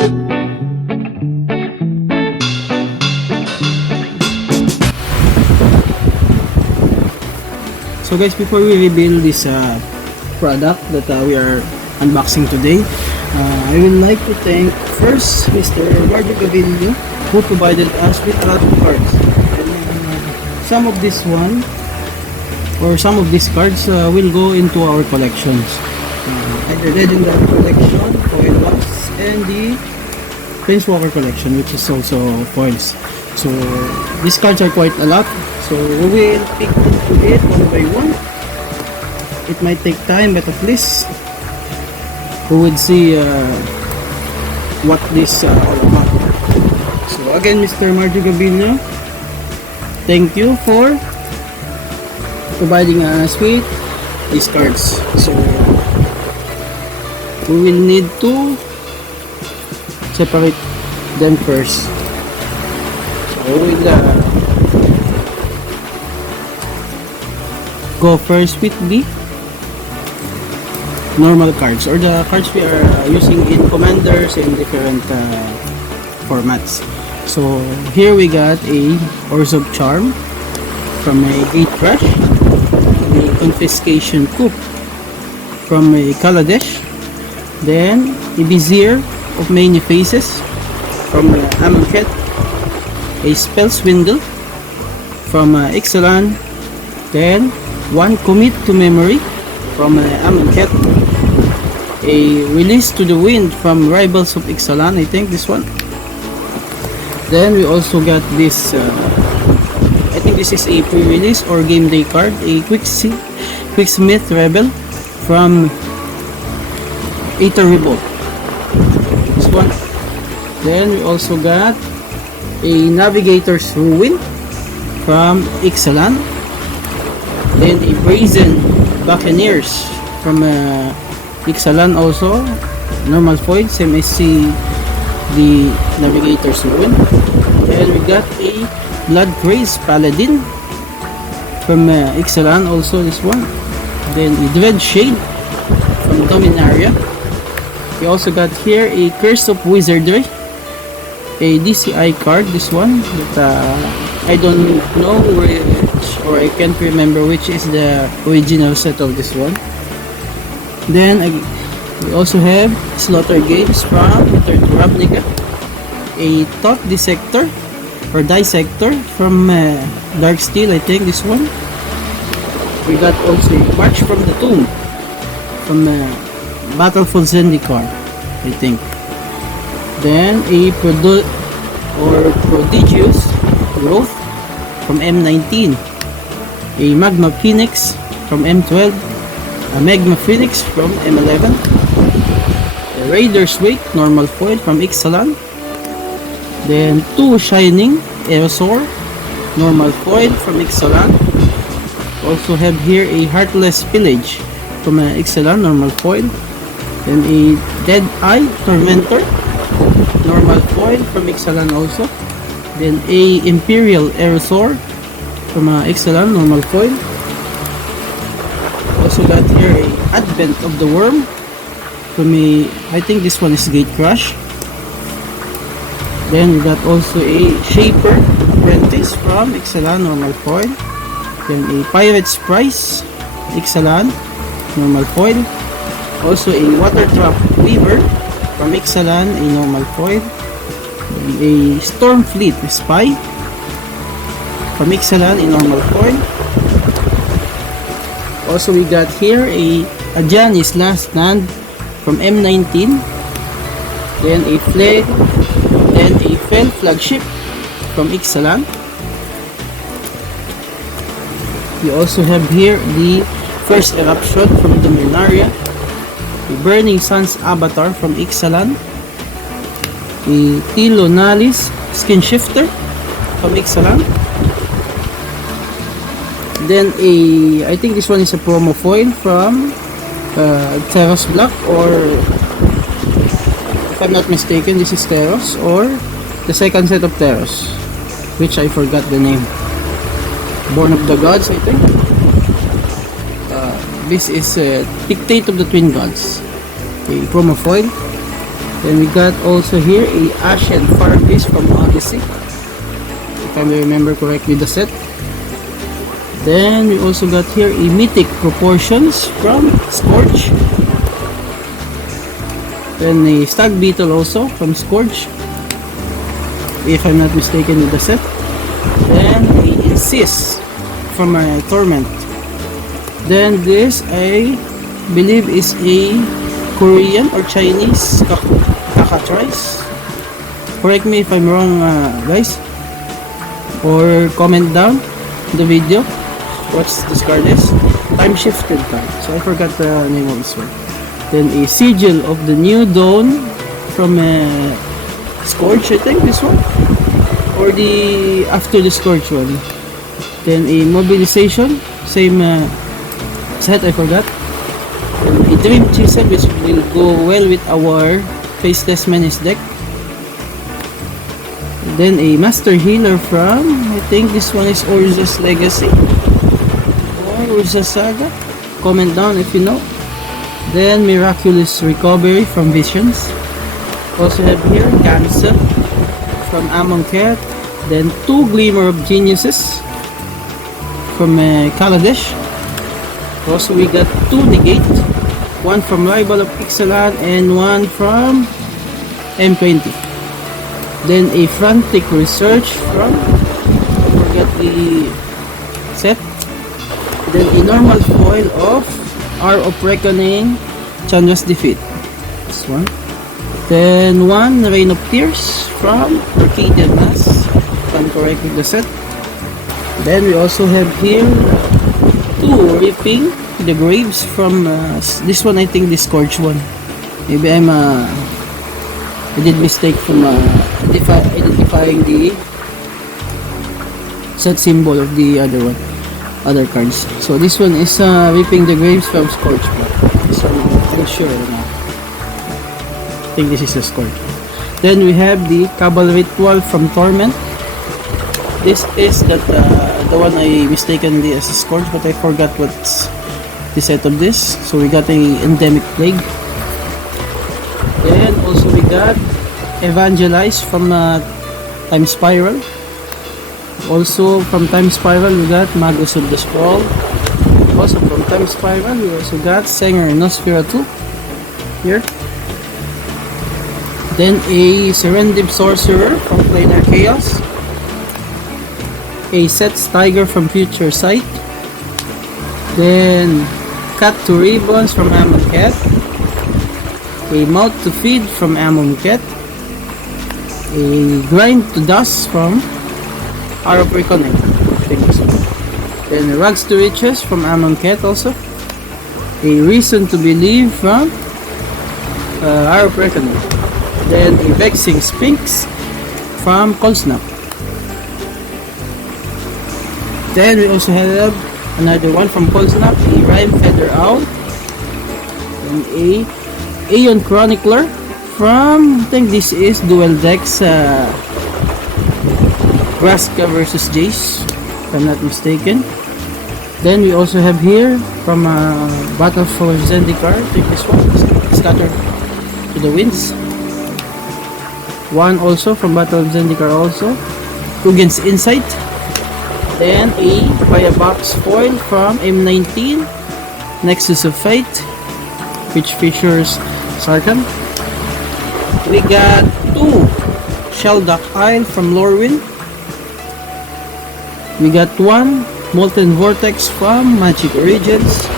So guys, before we reveal this product that we are unboxing today, I would like to thank first Mr. Marjo Gavillo, who provided us with a lot of cards. And some of this one, or some of these cards will go into our collections. Either Legendary Collection, Foil Box, and the Planeswalker Collection, which is also foils. So these cards are quite a lot. So we will pick into it one by one. It might take time, but at least we would see what this all about. So again, Mr. Marjo Gavillo, thank you for providing us with these cards. So we will need to separate them first. So we will go first with the normal cards, or the cards we are using in commanders in different formats. So here we got a Orz of Charm from a Gate Crash, a Confiscation Coup from a Kaladesh, then a Vizier of Many Faces from Amonkhet, a Spell Swindle from Ixalan, then one Commit to Memory from Amonkhet, a Release to the Wind from Rivals of Ixalan, I think this one. Then we also got this, I think this is a pre-release or game day card, a Quicksmith Rebel from Aether Revolt, this one. Then we also got a Navigator's Ruin from Ixalan, then a Brazen Buccaneers from Ixalan also, normal foil, same as the Navigator's Ruin. And we got a Blood Craze Paladin from Ixalan also, this one. Then a Dread Shade from Dominaria. We also got here a Curse of Wizardry, a DCI card, this one, that I don't know which, or I can't remember which is the original set of this one. Then we also have Slaughter Games from Return to Ravnica, a Thought Dissector or Dissector from Darksteel, I think this one. We got also a March from the Tomb from Battle for Zendikar, I think. Then a Prodigious Growth from M19, a Magma Phoenix from M12, a Magma Phoenix from M11, a Raider's Wake normal foil from Ixalan, then two Shining Aerosaur normal foil from Ixalan. Also have here a Heartless Pillage from Ixalan normal foil, then a Dead Eye Tormentor normal foil from Ixalan also, then a Imperial Aerosaur from Ixalan normal foil. Also got here a Advent of the Worm from I think this one is Gate Crash. Then we got also a Shaper Apprentice from Ixalan normal foil, then a Pirate's Prize Ixalan normal foil. Also a Watertrap Weaver from Ixalan, a normal foil. A Stormfleet Spy from Ixalan, a normal foil. Also we got here a Ajani's Last Stand from M19, then a Flag, then a Fel Flagship from Ixalan. We also have here the First Eruption from Dominaria, a Burning Sun's Avatar from Ixalan, a Tilo Nalis Skin Shifter from Ixalan. Then I think this one is a promo foil from Teros Black, or if I'm not mistaken, this is Teros, or the second set of Teros, which I forgot the name. Born of the Gods, I think. This is Dictate of the Twin Gods, a promo foil. Then we got also here a Ashen Fire Beast from Odyssey, if I remember correctly the set. Then we also got here a Mythic Proportions from Scourge. Then a Stag Beetle also from Scourge, if I'm not mistaken with the set. Then a Insist from Torment. Then this I believe is a Korean or Chinese cockatrice. Correct me if I'm wrong, guys, or comment down the video what's this card is. Time shifted card, so I forgot the name of this one. Then a Sigil of the New Dawn from Scourge, I think this one, or the after the Scourge one. Then a Mobilization, same set, I forgot. A Dream Chisel, which will go well with our Faceless Menace deck. Then a Master Healer from, I think this one is Urza's Legacy or Urza's Saga. Comment down if you know. Then Miraculous Recovery from Visions. Also have here Cancer from Amonkhet. Then 2 Glimmer of Geniuses from Kaladesh. Also we got 2 Negate, one from Rival of Ixalan and one from M20. Then a Frantic Research from, I forget the set. Then a normal foil of Hour of Reckoning, Chandra's Defeat, this one. Then one Rain of Tears from Arcadian Mass, if I'm correct with the set. Then we also have here 2 Ripping the Graves from this one, I think the Scourge one. Maybe I did mistake from identifying the set symbol of the other cards. So this one is Ripping the Graves from Scourge. So I'm not sure now. I think this is a Scourge. Then we have the Cabal Ritual from Torment. This is the one I mistakenly as a Scourge, but I forgot what's the set of this. So we got a Endemic Plague. Then also we got Evangelize from Time Spiral. Also from Time Spiral we got Magus of the Sprawl. Also from Time Spiral we also got Sanger Nosferatu here. Then a Serendib Sorcerer from Planar Chaos. A Set's Tiger from Future Sight. Then Cut to Ribbons from Amonkhet. A Mouth to Feed from Amonkhet. A Grind to Dust from Hour of Reckoning. Then Rags to Riches from Amonkhet also. A Reason to Believe from Hour of Reckoning. Then a Vexing Sphinx from Cold Snap. Then we also have another one from Cold Snap, a Rhyme Feather Owl. And a Aeon Chronicler from, I think this is Duel Decks Vraska versus Jace, if I'm not mistaken. Then we also have here from Battle for Zendikar, I think this one, Scattered to the Winds. One also from Battle of Zendikar also, Rugen's Insight. Then a Firebox foil from M19, Nexus of Fate, which features Sarkhan. We got 2 Shelduck Isle from Lorwyn. We got 1 Molten Vortex from Magic Origins.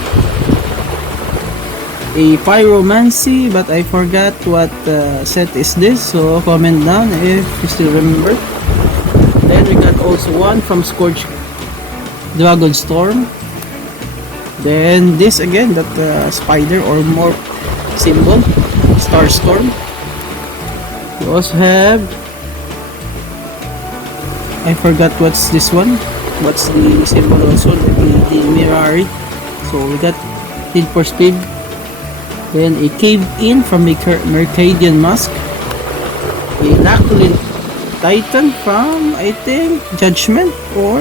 A Pyromancy, but I forgot what set is this, so comment down if you still remember. Then we got also 1 from Scourge Dragon Storm. Then this again, that spider or morph symbol, Star Storm. We also have, I forgot what's this one, what's the symbol also, the Mirari. So we got Need for Speed. Then a Cave In from Mercadian Mask. A Laculent Titan from, I think, Judgment or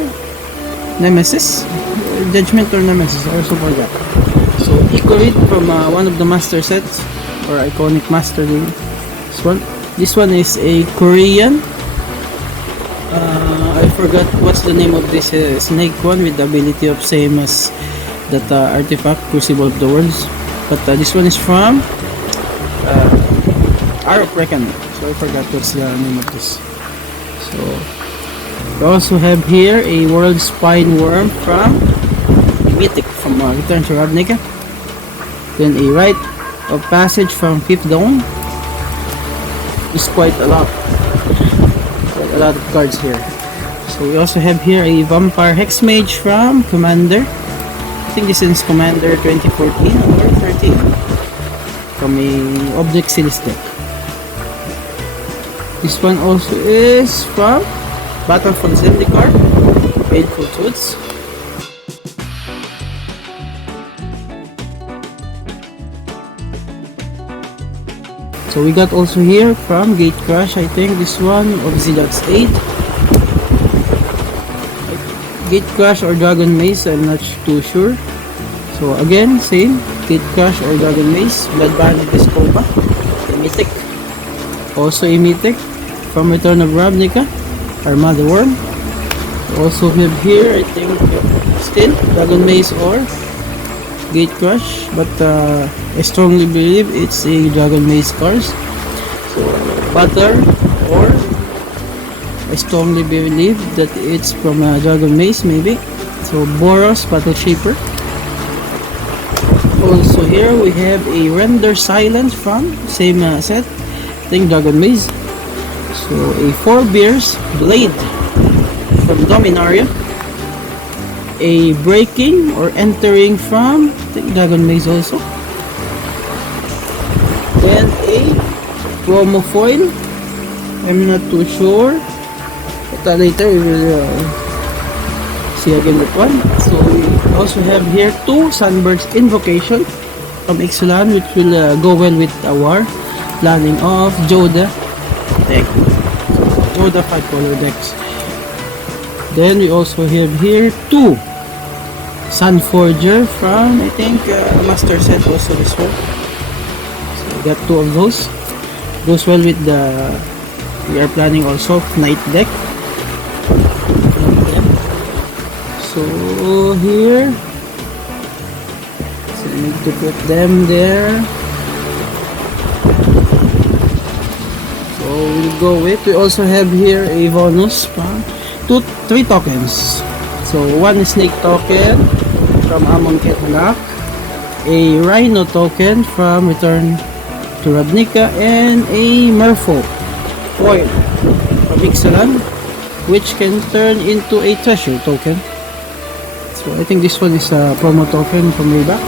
Nemesis. Judgment or Nemesis, I also forgot. So Ecorid from one of the master sets or iconic master game. This one is a Korean. I forgot what's the name of this snake one with the ability of same as that artifact, Crucible of the Worlds. But this one is from Arrow Reckoning. So I forgot what's the name of this. So we also have here a World Spine Worm from Mythic from Return to Ravnica. Then a Rite of Passage from Fifth Dawn. There's quite a lot of cards here. So we also have here a Vampire Hex Mage from Commander. I think this is Commander 2014 or 13 from a Object Series deck. This one also is from Battle from Zendikar, Painful Truths. So we got also here from Gate Crash, I think this one of Zillox 8. Gate Crash or Dragon Maze, I'm not too sure. So again, same, Gate Crash or Dragon Maze, Bloodband of Discopa, a Mythic. Also a Mythic from Return of Ravnica, Armada Worm. Also have here, I think, still Dragon Maze or Gate Crash, but I strongly believe it's a Dragon Maze card. So Butter, or I strongly believe that it's from Dragon Maze maybe. So Boros, Battle Shaper. Also here we have a Render Silence from same set, I think Dragon Maze. So a Four Bears Blade from Dominaria. A Breaking or Entering from Dragon Maze also. Then a Promo Foil. I'm not too sure, but later we will see again that one. So we also have here two Sunburst Invocation from Ixalan, which will go well with our planning of Joda deck. Joda 5-color decks. Then we also have here two Sunforger from, I think, Master Set also this one. So we got two of those. Goes well with the, we are planning also Knight deck. So here, so we need to put them there. So we'll go with, we also have here a bonus from 3 tokens. So one Snake token from Amonkhet Black, a Rhino token from Return to Ravnica, and a Merfolk foil from Ixalan, which can turn into a treasure token. So I think this one is a promo token from way back.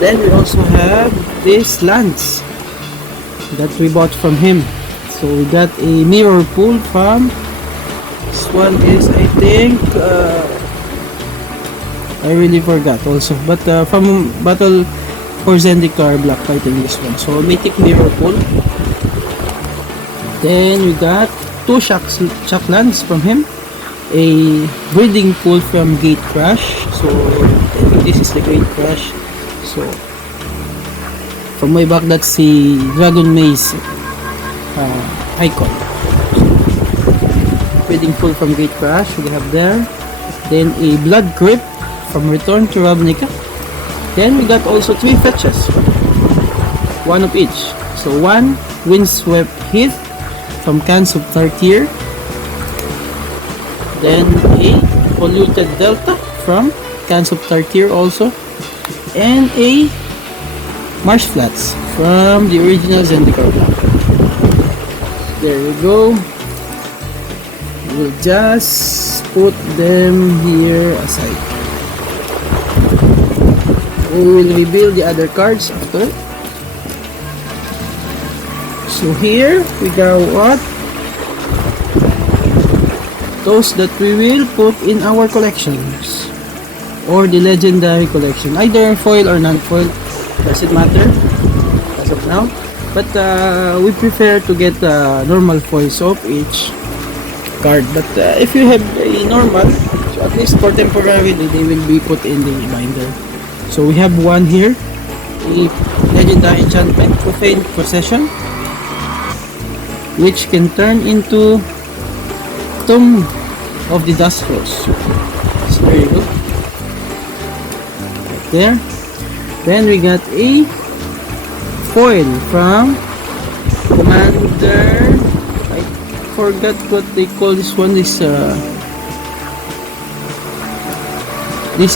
Then we also have this Lance that we bought from him. So we got a Mirror Pool from, this one is, I think, I really forgot also, but from Battle for Zendikar Black, I think this one. So Mythic Mirror Pool. Then we got two Shocklands from him, a Breeding Pool from Gate Crash. So I think this is the Gate Crash. So from way back, that's the Dragon Maze icon. Breeding Pool from Gate Crash we have there. Then a Blood Crypt from Return to Ravnica. Then we got also 3 fetches, one of each. So one Windswept Heath from Cans of Tartier. Then a Polluted Delta from Cans of Tartier also. And a Marsh Flats from the original Zendikar. There we go. We'll just put them here aside. We will reveal the other cards after. So here we got what? Those that we will put in our collections, or the legendary collection, either foil or non-foil, doesn't matter as of now. But we prefer to get normal foils of each card. But if you have a normal, so at least for temporarily they will be put in the binder. So we have one here, a legendary enchantment, Profane Possession which can turn into Tomb of the Dust Rose. So there you go. Right there. Then we got a foil from Commander. I forgot what they call this one. This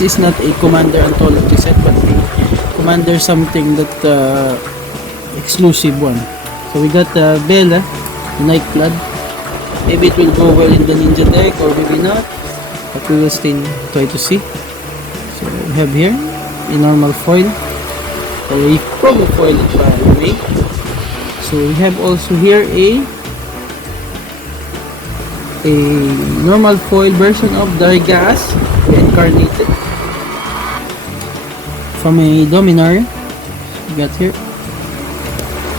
is not a Commander Anthology set, but a Commander something that exclusive one. So we got Bella, Nightblood. Maybe it will go well in the Ninja deck or maybe not, but we will still try to see. So we have here a normal foil, or a promo foil by the way. So we have also here a normal foil version of Dargas reincarnated from a Dominaria. We got here.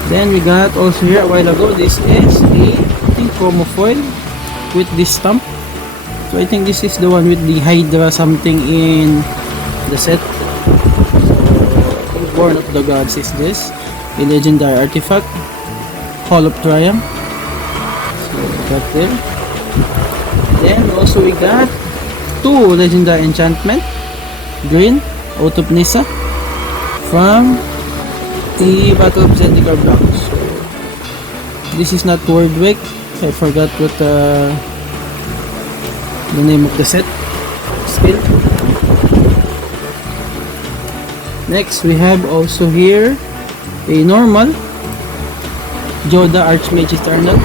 Then we got also here a while ago. This is a promo foil with this stamp. So I think this is the one with the Hydra something in the set. So Born of the Gods is this. A legendary artifact. Hall of Triumph. So got there. Then also we got two legendary enchantment. Green, Oath of Nissa from the Battle of Zendikar block. So this is not Wordwake. I forgot what the name of the set skill. Next we have also here a normal Joda Archmage Eternal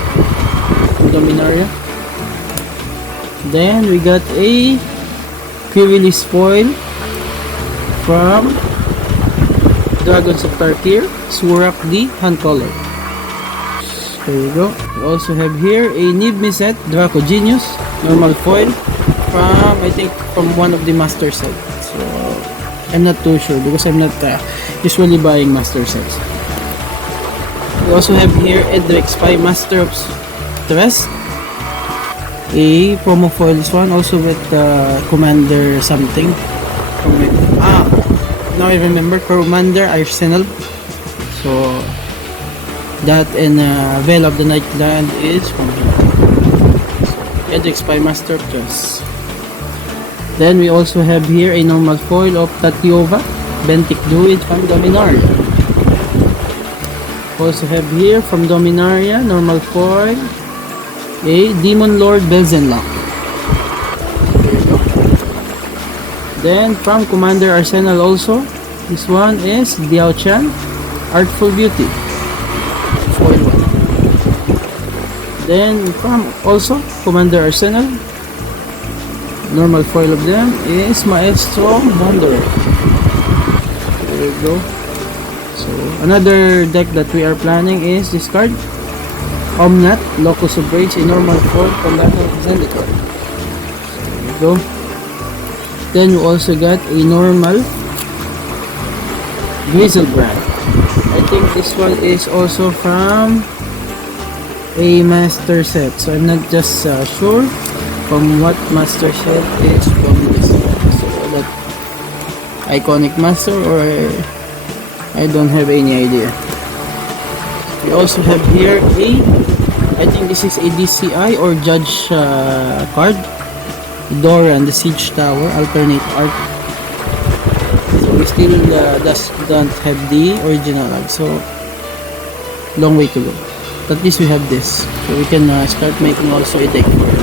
Dominaria. Then we got a Quirillis foil from Dragons of Tarkir, Surak D hand color. There we go. We also have here a Nibmi set, Draco Genius, normal foil from I think from one of the master sets. So I'm not too sure because I'm not usually buying master sets. We also have here Edric Spy Master of Stress, a promo foil. This one also with Commander something. Now I remember, Commander Arsenal. So that and Veil of the Nightland is from here. So, Edric Spy Master of Stress. Then we also have here a normal foil of Tatiova, Bentic Druid from Dominaria. Also have here from Dominaria, normal foil, a Demon Lord Belzenlock. There you go. Then from Commander Arsenal also, this one is Diao Chan, Artful Beauty. Foil one. Then from also Commander Arsenal, normal foil of them is Maestro Wanderer. There you go. So another deck that we are planning is this card, Omnat, Locus of Rage, a normal foil from Battle of Zendikar. There you go. Then we also got a normal Grizzlebrand. I think this one is also from a master set, so I'm not just sure from what master set is from this. So that iconic master, or I don't have any idea. We also have here I think this is a DCI or Judge card, Doran the Siege Tower, alternate art. So we still don't have the original art, so long way to go. At least we have this, so we can start making also a deck for it.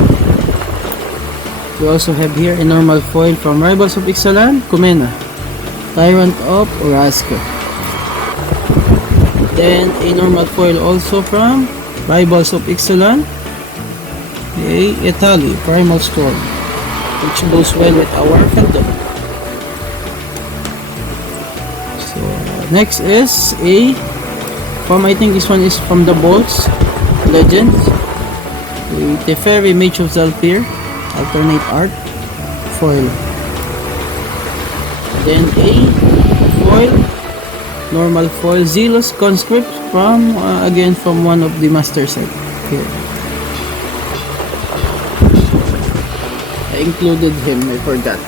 We also have here a normal foil from Rivals of Ixalan, Kumena, Tyrant of Oraska. Then a normal foil also from Rivals of Ixalan, a Etali, Primal Storm, which goes well with our Phantom. So next is a I think this one is from the Bolts Legends, the Teferi Mage of Zalfir, alternate art, foil. Then a foil, normal foil, Zealous Conscript from again from one of the master set here. I included him, I forgot.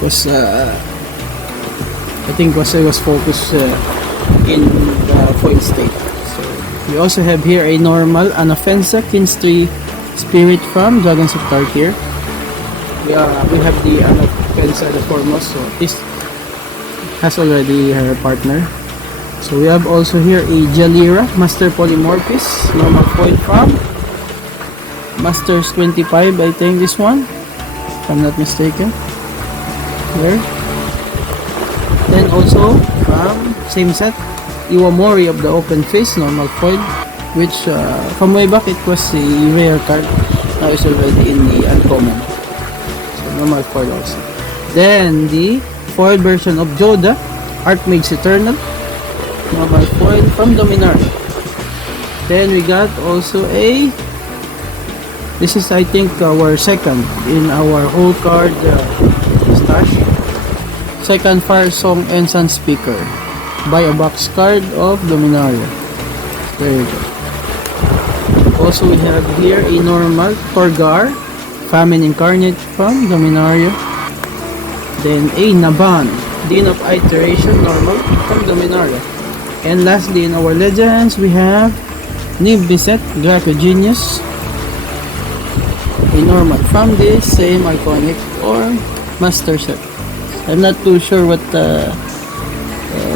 Because I think I was focused in the foil state. So We also have here a normal Anafensa Kinstree Spirit from Dragons of Tarkir. We have the Anafensa, the foremost, so this has already her partner. So we have also here a Jalira Master Polymorphis, normal foil from Masters 25, I think this one, if I'm not mistaken. Here. Then also from same set, Iwamori of the Open Face, normal foil, which from way back it was a rare card. Now it's already in the uncommon. So normal foil also. Then the foil version of Joda, Archmage Eternal, normal foil from Dominar. Then we got also a, this is I think our second in our whole card stash. Second Fire Song and Sun Speaker. Buy a box card of Dominaria. There you go. Also we have here a normal Torgar, Famine Incarnate from Dominaria. Then a Naban, Dean of Iteration, normal from Dominaria. And lastly in our legends we have Niv Bisset, Draco Genius, a normal from this same iconic or master set. I'm not too sure what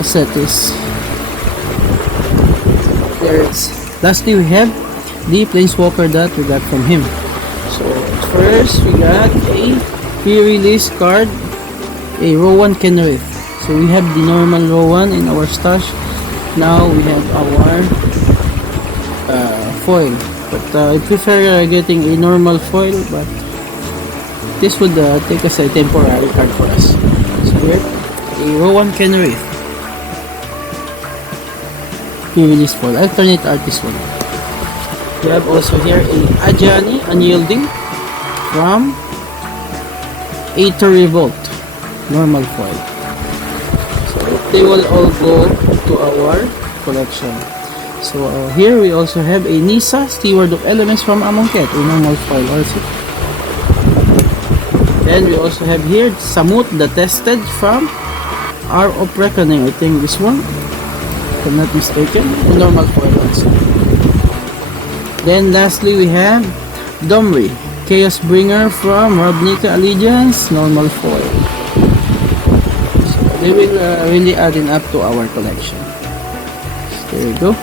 set is. There it is. Lastly we have the Planeswalker that we got from him. So first we got a pre-release card, a Rowan Kenrith. So we have the normal Rowan in our stash. Now we have our foil, but I prefer getting a normal foil, but this would take us a temporary card for us. So here, a Rowan Kenrith pre-release foil, alternate artist one. We have also here a Ajani Unyielding from Aether Revolt, normal foil. So they will all go to our collection. So here we also have a Nissa, Steward of Elements from Amonkhet, a normal foil also. Then we also have here Samut the Tested from Hour of Reckoning, I think this one, if I'm not mistaken, a normal foil also. Then lastly we have Domri, Chaos Bringer from Ravnica Allegiance, normal foil. So they will really add up to our collection. So there we go.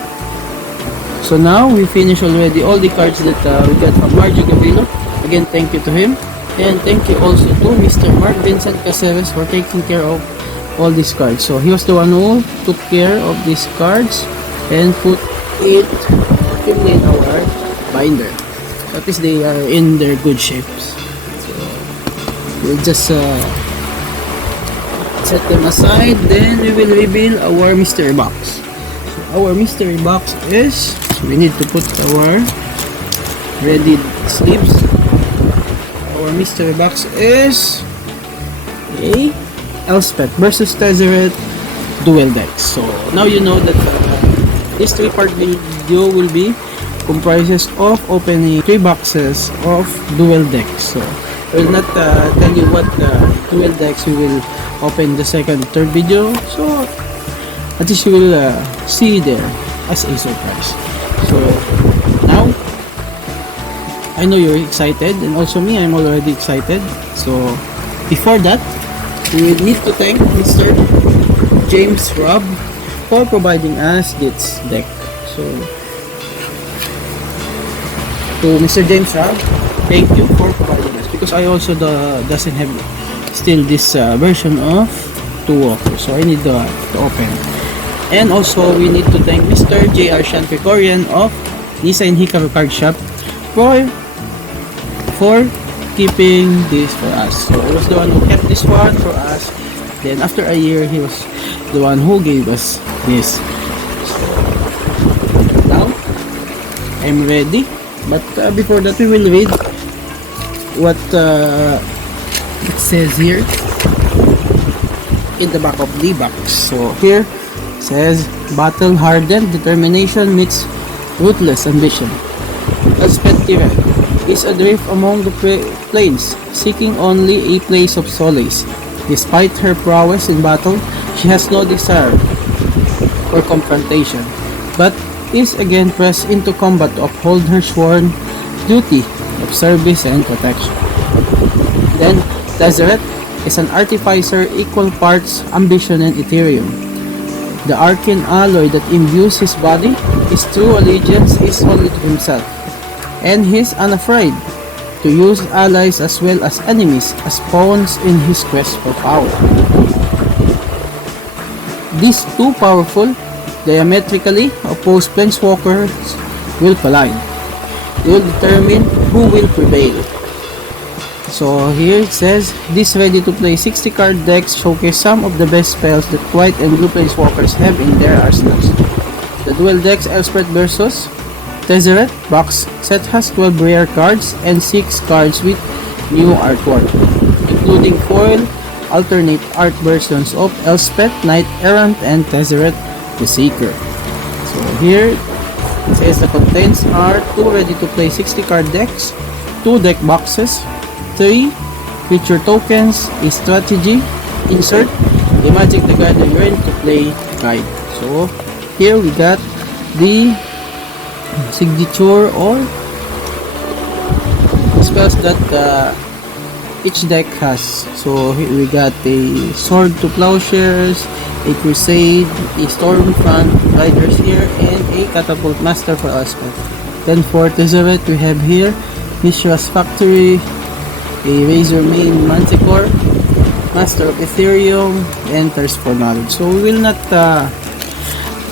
So now we finish already all the cards that we got from Margie Gavillo. Again, thank you to him. And thank you also to Mr. Mark Vincent Caceres for taking care of all these cards. So he was the one who took care of these cards and put it in our binder. At least they are in their good shapes. So we'll just set them aside. Then we will reveal our mystery box. So our mystery box is, we need to put our ready sleeves. Our mystery box is a Elspeth versus Tezzeret Duel decks. So now you know that this 3-part video will be comprises of opening 3 boxes of Duel decks. So I will not tell you what Duel decks we will open the second, third video. So at least you will see there as a surprise. So now I know you're excited, and also me, I'm already excited. So before that, we will need to thank Mr. James Robb for providing us this deck. So to Mr. James Robb, thank you for providing us, because I also doesn't have still this version of Two Walkers, so I need to open. And also we need to thank Mr. J.R. Shankrikorian of Nisa and Hikaru Card Shop for keeping this for us. So he was the one who kept this one for us. Then after a year, he was the one who gave us this. So now I'm ready. But before that, we will read what it says here in the back of the box. So here says, battle hardened determination meets ruthless ambition. Elspeth is adrift among the plains, seeking only a place of solace. Despite her prowess in battle, she has no desire for confrontation, but is again pressed into combat to uphold her sworn duty of service and protection. Then, Tezzeret is an artificer equal parts ambition and Ethereum. The arcane alloy that imbues his body, his true allegiance is only to himself, and he is unafraid to use allies as well as enemies as pawns in his quest for power. These two powerful, diametrically opposed planeswalkers will collide. They will determine who will prevail. So here it says, these ready-to-play 60-card decks showcase some of the best spells that white and blue planeswalkers have in their arsenals. The Duel decks Elspeth versus Tezzeret box set has 12 rare cards and 6 cards with new artwork, including foil alternate art versions of Elspeth, Knight Errant, and Tezzeret the Seeker. So here it says the contents are 2 ready-to-play 60-card decks, 2 deck boxes, 3 creature tokens, a strategy insert, a Magic the Gathering ready-to-play guide. So here we got the signature or spells that each deck has. So here we got a Sword to Plowshares, a Crusade, a Stormfront Riders here, and a Catapult Master for Elspeth. Then for Tezzeret we have here Mishra's Factory, a Razor Main Manticore, Master of Ethereum, and Thirst for Knowledge. So we will not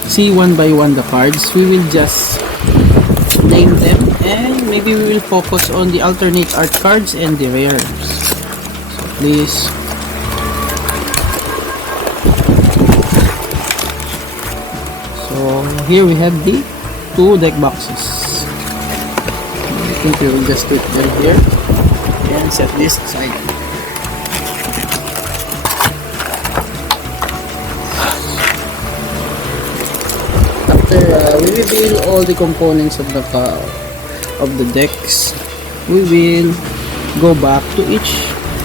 see one by one the cards, we will just name them, and maybe we will focus on the alternate art cards and the rares. So please. So here we have the 2 deck boxes. I think we will just put them here and set this aside. After we reveal all the components of the decks, we will go back to each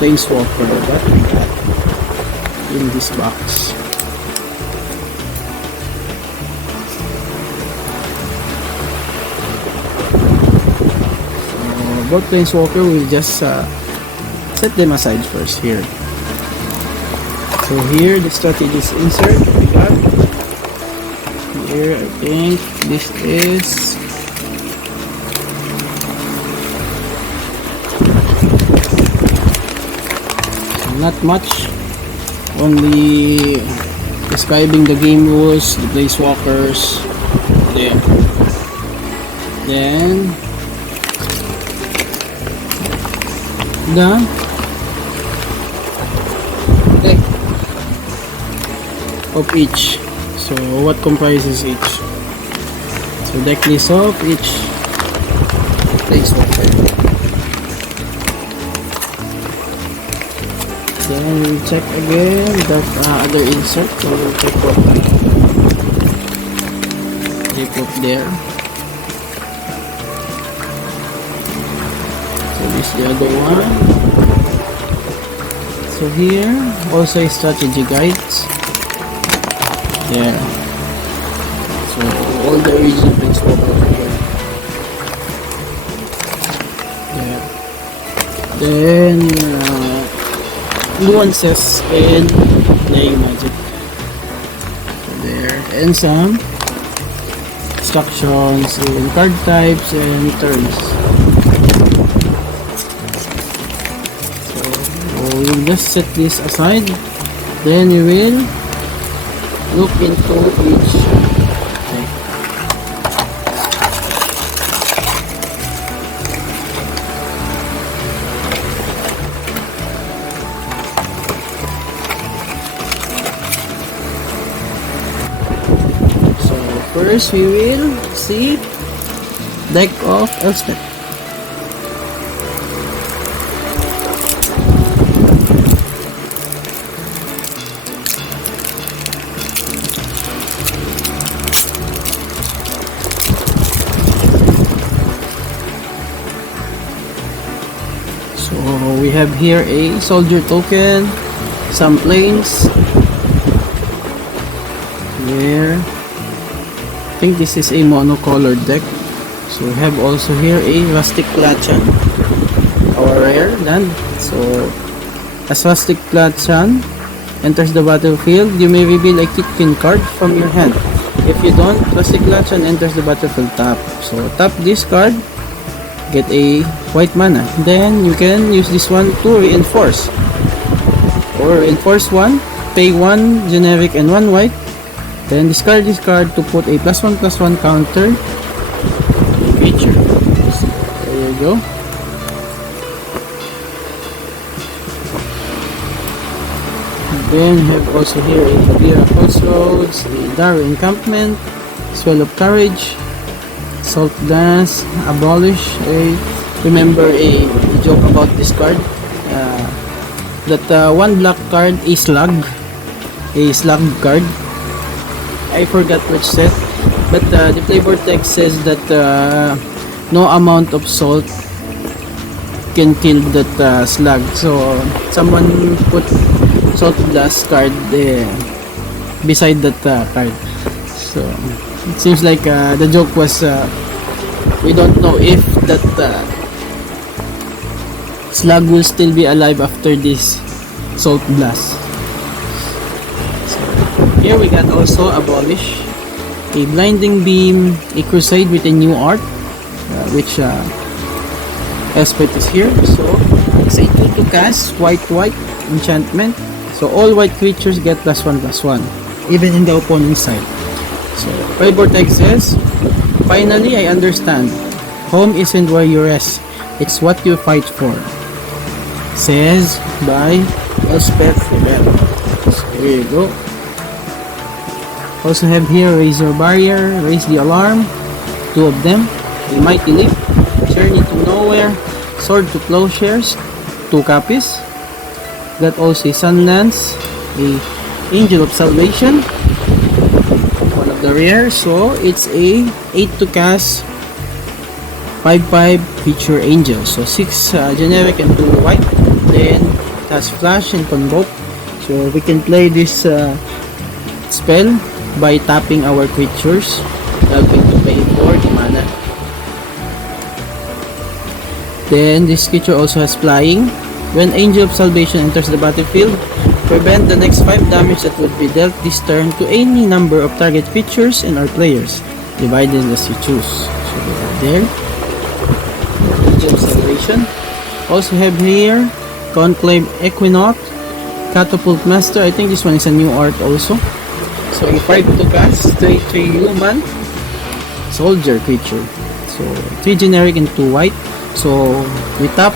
planeswalker that we got in this box. Both planeswalker will just set them aside first here. So here the strategies insert we got. Here I think this is not much, only describing the game rules, the planeswalkers, then the deck of each. So what comprises each? So deck list of each planeswalker. Then we'll check again that other insert. So we'll check what they put there. So this is the other one. So here also a strategy guides. There. So all the original planeswalker here. There. Then nuances in playing Magic. So there. And some instructions in card types and turns. So we'll just set this aside. Then we will look into each deck. So first we will see deck of Elspeth. So we have here a soldier token, some planes, there, think this is a monocolored deck. So we have also here a rustic Plachan, our rare land. So as rustic Plachan enters the battlefield, you may reveal a Kitkin card from your hand. If you don't, rustic Plachan enters the battlefield tap. So tap this card, get a white mana. Then you can use this one to reinforce. Or reinforce one, pay 1 generic and 1 white. Then discard this card to put a +1/+1 counter creature. So, there you go. Then we have also here a Kabira Crossroads, a Darrow Encampment, Swell of Courage, Salt Dance, Abolish. Remember a joke about this card, that one black card is a slug card. I forgot which set, but the flavor text says that no amount of salt can kill that slug. So someone put salt blast card beside that card. So it seems like the joke was we don't know if that slug will still be alive after this salt blast. Here we got also Abolish, a Blinding Beam, a Crusade with a new art, which Elspeth is here. So it's a 2/2 cast, white enchantment. So all white creatures get +1/+1, even in the opponent's side. So Flavor text says, "Finally I understand. Home isn't where you rest, it's what you fight for." Says by Elspeth. So here you go. Also have here Razor Barrier, Raise the Alarm, 2 of them, a Mighty Leap, Journey to Nowhere, Sword to Plowshares, 2 copies. Got also a Sunlance, a Angel of Salvation, one of the rare. So it's a 8 to cast, 5/5 feature Angel. So 6 generic and 2 white. Then it has Flash and Convoke. So we can play this spell by tapping our creatures, helping to pay for the mana. Then this creature also has flying. When Angel of Salvation enters the battlefield, prevent the next 5 damage that would be dealt this turn to any number of target creatures and our players, divided as you choose. So we are there. Angel of Salvation. Also have here Conclave Equinox, Catapult Master. I think this one is a new art also. So a 5 to cast, 3/3 human soldier creature. So 3 generic and 2 white. So we tap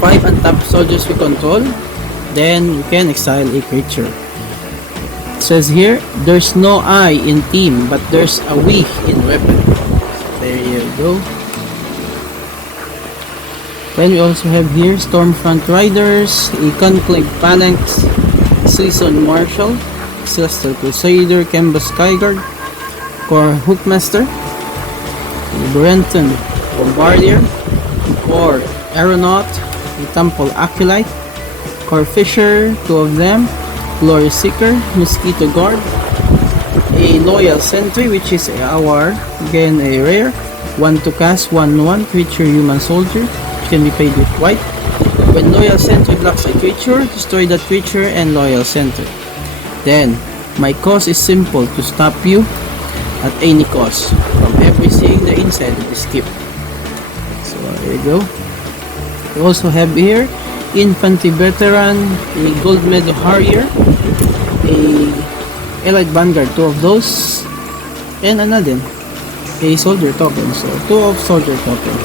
5 untapped soldiers we control, then we can exile a creature. It says here, there's no I in team, but there's a we in weapon. There you go. Then we also have here Stormfront Riders, a Conclave Phalanx, Season Marshal, Celestial Crusader, Kemba Skyguard, Core Hookmaster, Brenton Bombardier, Core Aeronaut, a Temple Acolyte, Core Fisher, 2 of them, Glory Seeker, Mosquito Guard, a Loyal Sentry, which is our, again a rare, 1 to cast, 1/1 creature human soldier, which can be paid with white. When Loyal Sentry blocks a creature, destroy that creature and Loyal Sentry. Then, my cause is simple, to stop you at any cost from everything the inside of this keep. So there you go. We also have here Infantry Veteran, a Gold Medal Harrier, a Elite Vanguard, 2 of those, and another, a Soldier Token. So 2 of Soldier Token.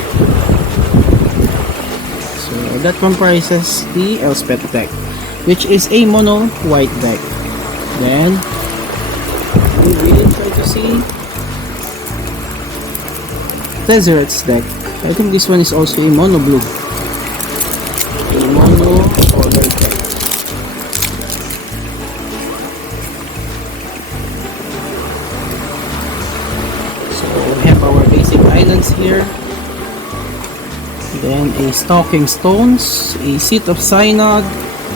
So that comprises the Elspeth deck, which is a mono white deck. Then we will try to see Tezzeret's deck. I think this one is also a mono blue, a mono colored deck. So we have our basic islands here. Then a Stalking Stones, a Seat of Synod,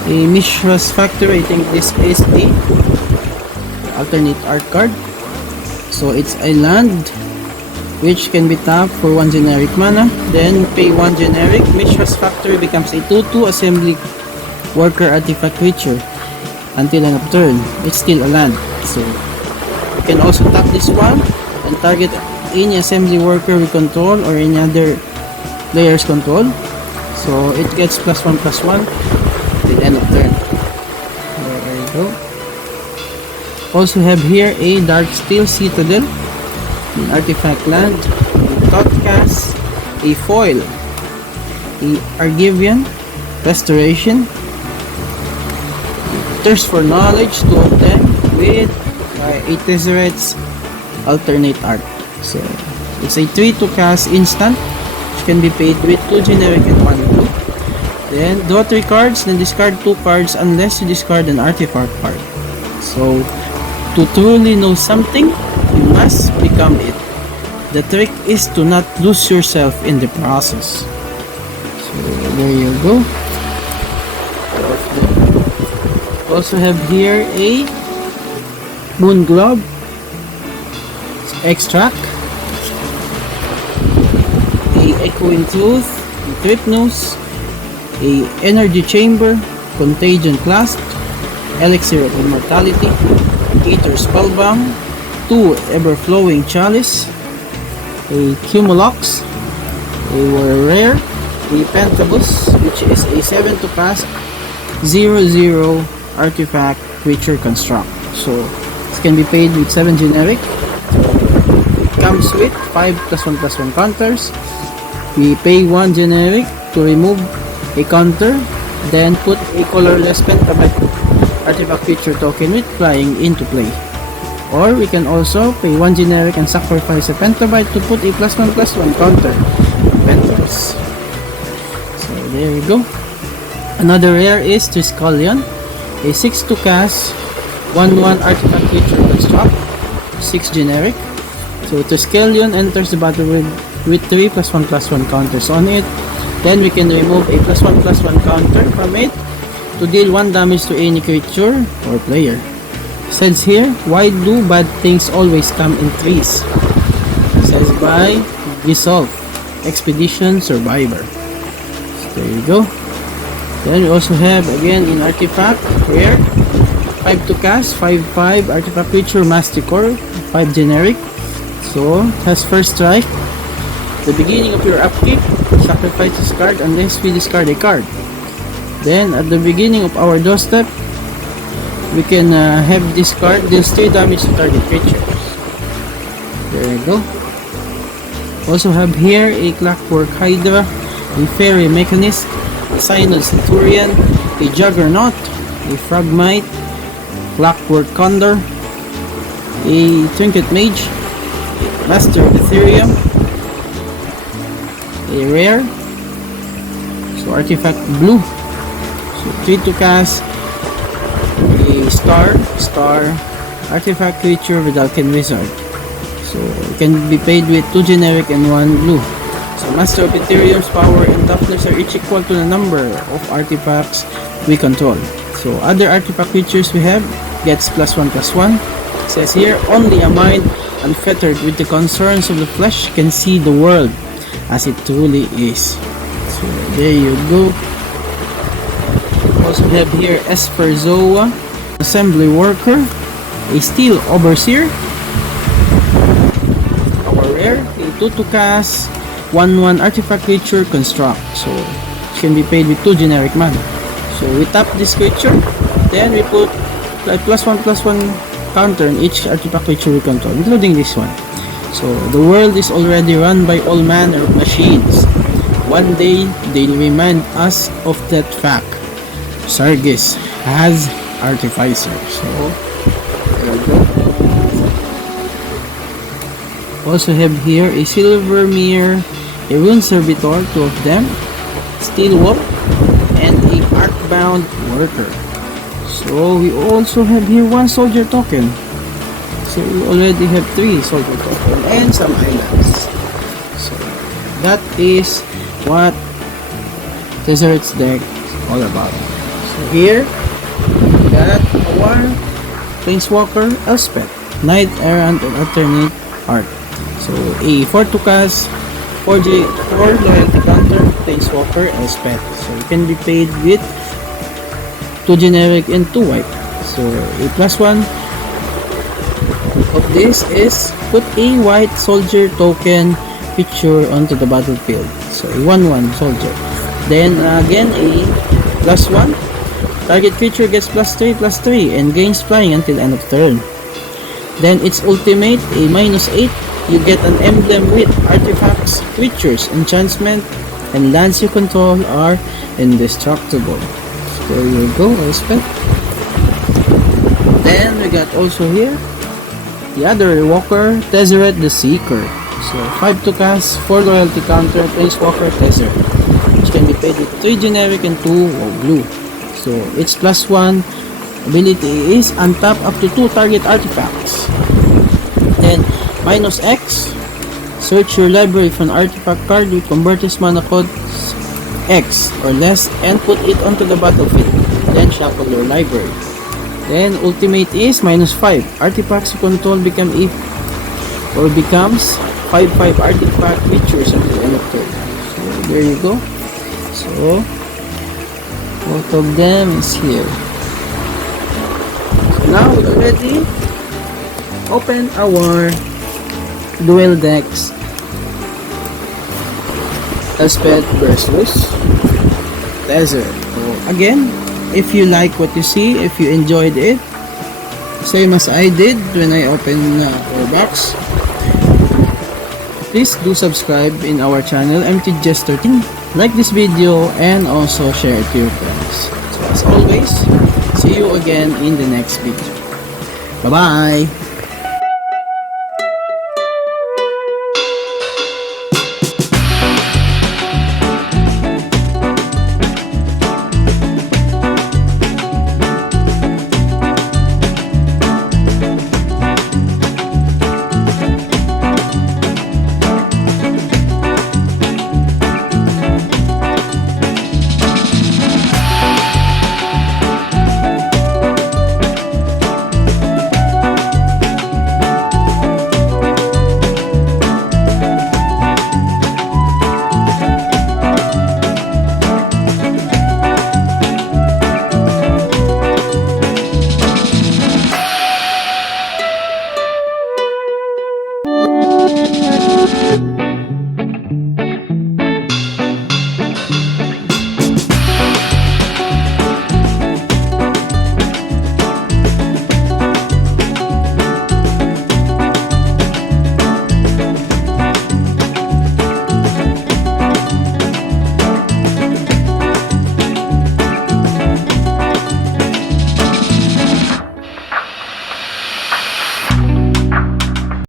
a Mishra's Factory. I think this is the alternate art card. So it's a land which can be tapped for 1 generic mana, then pay 1 generic. Mistress Factory becomes a 2/2 assembly worker artifact creature until end of turn. It's still a land. So you can also tap this one and target any assembly worker we control or any other player's control. So it gets +1/+1 till end of turn. There you go. Also have here a Dark Steel Citadel, an artifact land, a Thoughtcast, a foil, a Argivian Restoration, Thirst for Knowledge, 2 of them, with a Tezzeret's alternate art. So it's a 3 to cast instant, which can be paid with 2 generic and 1 blue. Then draw 3 cards, then discard 2 cards unless you discard an artifact card. So to truly know something, you must become it. The trick is to not lose yourself in the process. So there you go. Also have here a Moon Globe, Extract, a Echoing Tooth, a Tripnose, a Energy Chamber, Contagion Flask, Elixir of Immortality, Eater Spellbomb, 2 Ever-Flowing Chalice, a Cumulox, a Rare, a Pentabus, which is a 7 to cast 0/0 artifact creature construct. So this can be paid with 7 generic. It comes with 5 +1/+1 counters. We pay 1 generic to remove a counter, then put a colorless Pentabyte artifact creature token with flying into play. Or we can also pay 1 generic and sacrifice a Pentabyte to put a +1/+1 counter Pentas. So there you go. Another rare is Triskelion, a 6 to cast 1/1 artifact creature construct, 6 generic. So Triskelion enters the battle with 3 +1/+1 counters on it. Then we can remove a +1/+1 counter from it to deal 1 damage to any creature or player. Says here, why do bad things always come in threes? Says by Dissolve, Expedition Survivor. So there you go. Then we also have again in artifact rare 5 to cast 5/5 artifact creature Masticore, 5 generic. So it has first strike. The beginning of your upkeep, sacrifice this card unless we discard a card. Then at the beginning of our doorstep, we can have this card deals 3 damage to target creatures. There you go. Also have here a Clockwork Hydra, a Fairy Mechanist, a Synod Centurion, a Juggernaut, a Fragmite, Clockwork Condor, a Trinket Mage, a Master of Ethereum, a rare, so artifact blue, so 3 to cast a star artifact creature with Alchemy Wizard. So it can be paid with 2 generic and 1 blue. So Master of Ethereum's power and toughness are each equal to the number of artifacts we control. So other artifact creatures we have gets +1/+1. It says here, only a mind unfettered with the concerns of the flesh can see the world as it truly is. So there you go. Also have here Esper Zoa, Assembly Worker, a Steel Overseer, our rare, a 2 to cast 1/1 artifact creature construct. So it can be paid with 2 generic mana. So we tap this creature, then we put like +1/+1 counter in each artifact creature we control, including this one. So the world is already run by all manner of machines. One day they'll remind us of that fact. Sargis has Artificer. So there we go. Also have here a Silver Mirror, a Rune Servitor, 2 of them, Steel Whoop, and a Arcbound Worker. So we also have here 1 soldier token. So we already have 3 soldier token and some islands. So that is what Tezzeret's deck is all about. So here we got our Planeswalker Elspeth. Knight Errant, and Alternate Art. So a 4 to cast, 4 loyalty counter, Planeswalker, Elspeth. So you can be paid with 2 generic and 2 white. So a +1 of this is put a white soldier token picture onto the battlefield. So a 1/1 soldier. Then again a +1. Target creature gets +3/+3 and gains flying until end of turn. Then its ultimate, a -8. You get an emblem with artifacts, creatures, enchantment, and lands you control are indestructible. So there you go, Elspeth. Then we got also here the other walker, Tezzeret the Seeker. So 5 to cast, 4 loyalty counter, Planeswalker Tezzeret, which can be paid with 3 generic and 2 blue. So its +1 ability is untap up to 2 target artifacts. Then -X, search your library for an artifact card with convert its mana code X or less and put it onto the battlefield. Then shuffle your library. Then ultimate is -5. Artifacts you control becomes 5/5 artifact creatures until end of turn. So there you go. So both of them is here. So now we already open our duel decks. Elspeth versus Tezzeret. So again, if you like what you see, if you enjoyed it, same as I did when I opened our box, please do subscribe in our channel MTGest13. Like this video and also share it to your friends. So as always, see you again in the next video. Bye bye.